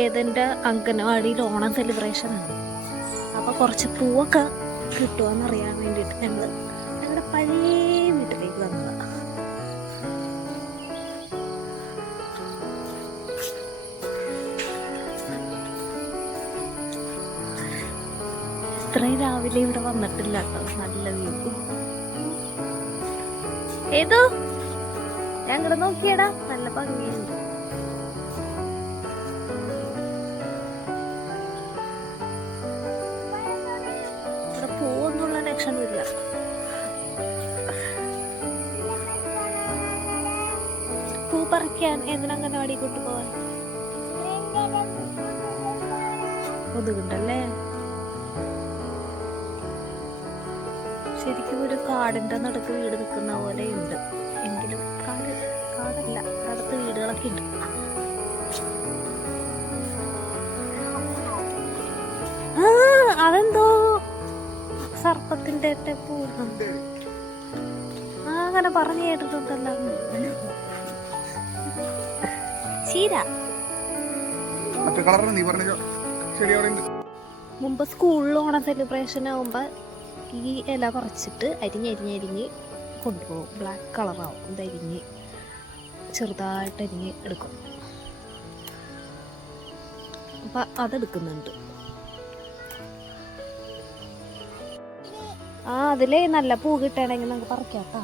ഏതെൻ്റെ അംഗനവാടിയിൽ Onam celebration ആണ്. അപ്പോൾ കുറച്ച് പൂവൊക്കെ കിട്ടുമോയെന്നറിയാൻ വേണ്ടിയിട്ട് ഞങ്ങളുടെ പഴയ വീട്ടിലേക്ക് വന്നതാണ്. ഇത്രയും രാവിലെ ഇവിടെ വന്നിട്ടില്ല കേട്ടോ. നല്ല വ്യൂ. ഏതോ ഞങ്ങൾ നോക്കിയടാ, നല്ല ഭംഗിയുണ്ട്. ഇവിടെ പൂവൊന്നുള്ള ലക്ഷണമില്ല. പൂ പറിക്കാൻ എന്തിനങ്ങനവാടി കൊണ്ടുപോവാൻ കൊതുകുണ്ടല്ലേ. ശരിക്കും ഒരു കാടിന്റെ നടുക്ക് വീട് നിൽക്കുന്ന പോലെ ഉണ്ട്. എങ്കിലും കാടല്ല, അടുത്ത് വീടുകളൊക്കെ ഉണ്ട്. അതെന്തോ സർപ്പത്തിന്റെ അങ്ങനെ പറഞ്ഞു കേട്ടിട്ടുണ്ടല്ലോ. ചീര മുമ്പ് സ്കൂളിൽ ഓണം സെലിബ്രേഷൻ ആവുമ്പോ ഈ ഇല പറിച്ചിട്ട് അരിഞ്ഞ് കൊണ്ടുപോകും. ബ്ലാക്ക് കളറാവും. ഇതരിഞ്ഞ് ചെറുതായിട്ട് അരിഞ്ഞ് എടുക്കും. അപ്പം അതെടുക്കുന്നുണ്ട്. അതിലേ നല്ല പൂ കിട്ടണമെങ്കിൽ നമുക്ക് പറിക്കാട്ടോ.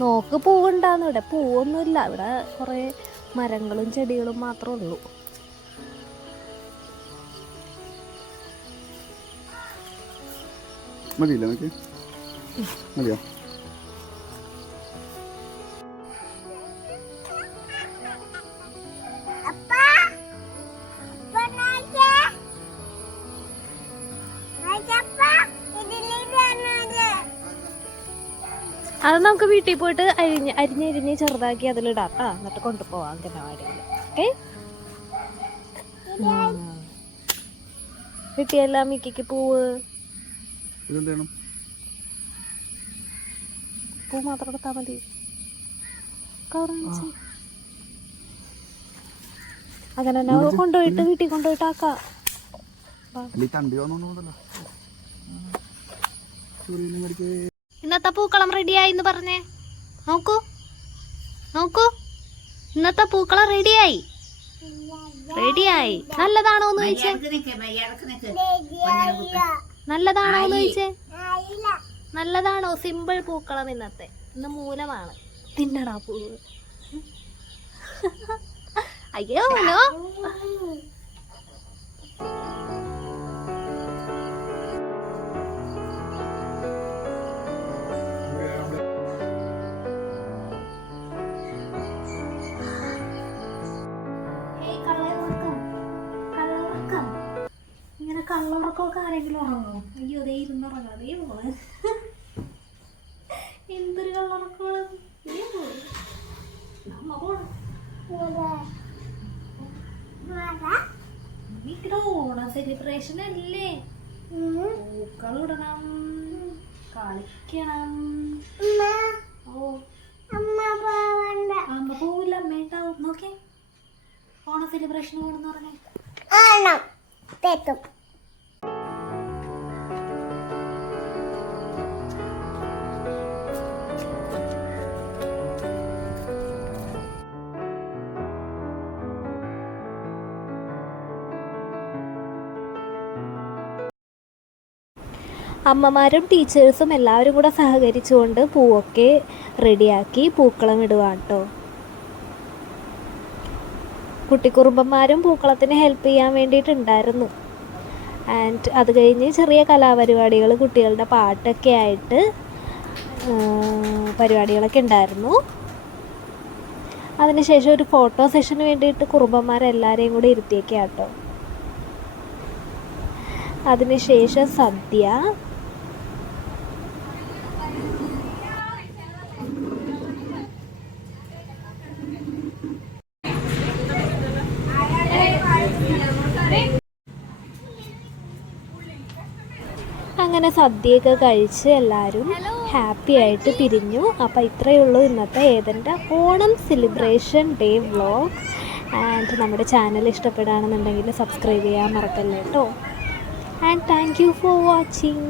നോക്ക് പൂവുണ്ടാന്ന്. ഇവിടെ പൂവൊന്നുമില്ല. ഇവിടെ കുറേ മരങ്ങളും ചെടികളും മാത്രമേ ഉള്ളൂ. മതിയില്ല നോക്കി മതിയോ? അത് നമുക്ക് വീട്ടിൽ പോയിട്ട് അരിഞ്ഞ് ചെറുതാക്കി അതിലിടാം. എന്നിട്ട് കൊണ്ടുപോവാം അംഗനവാടിയിൽ. ഓക്കെ, കിട്ടിയല്ല മിക്കക്ക് പൂവ്. പൂ മാത്രം എടുത്താൽ മതി. അങ്ങനെ കൊണ്ടുപോയിട്ട് വീട്ടിൽ കൊണ്ടുപോയിട്ട് ആക്കാം. ഇന്നത്തെ പൂക്കളം റെഡിയായി പറഞ്ഞേ. നോക്കൂ, ഇന്നത്തെ പൂക്കളം റെഡിയായി. നല്ലതാണോന്ന് ചോദിച്ചേ. നല്ലതാണോ? സിമ്പിൾ പൂക്കളം ഇന്നത്തെ. ഇന്ന് മൂലമാണ്. തിന്നടാ പൂവ്. അയ്യോ ഇങ്ങനെ കള്ളുറക്കമൊക്കെ ആരെങ്കിലും ഉറങ്ങും? അയ്യോ ദേ ഇരുന്നുറങ്ങാതേ പോലെ. എന്തൊരു കള്ളുറക്കമാണ്. ഓണ സെലിബ്രേഷൻ അല്ലേ? പൂക്കളിടണം, കളിക്കണം. അമ്മ പോവില്ല, അമ്മ ഉണ്ടാവും. നോക്കേ, ഓണ സെലിബ്രേഷൻ പോണെന്ന് പറഞ്ഞേ. അമ്മമാരും ടീച്ചേഴ്സും എല്ലാവരും കൂടെ സഹകരിച്ചുകൊണ്ട് പൂവൊക്കെ റെഡിയാക്കി പൂക്കളം ഇടുവാട്ടോ. കുട്ടിക്കുറുമ്പന്മാരും പൂക്കളത്തിന് ഹെൽപ്പ് ചെയ്യാൻ വേണ്ടിയിട്ടുണ്ടായിരുന്നു. ആൻഡ് അത് കഴിഞ്ഞ് ചെറിയ കലാപരിപാടികൾ, കുട്ടികളുടെ പാട്ടൊക്കെ ആയിട്ട് പരിപാടികളൊക്കെ ഉണ്ടായിരുന്നു. അതിനുശേഷം ഒരു ഫോട്ടോ സെഷന് വേണ്ടിയിട്ട് കുറുമ്പന്മാരെല്ലാവരെയും കൂടി ഇരുത്തിയേക്കാട്ടോ. അതിനുശേഷം സദ്യ. അങ്ങനെ സദ്യയൊക്കെ കഴിച്ച് എല്ലാവരും ഹാപ്പി ആയിട്ട് പിരിഞ്ഞു. അപ്പോൾ ഇത്രയേ ഉള്ളൂ ഇന്നത്തെ ഏതെൻ്റെ Onam celebration day vlog. And നമ്മുടെ ചാനൽ ഇഷ്ടപ്പെടുകയാണെന്നുണ്ടെങ്കിൽ സബ്സ്ക്രൈബ് ചെയ്യാൻ മറക്കല്ലേ കേട്ടോ. And thank you for watching.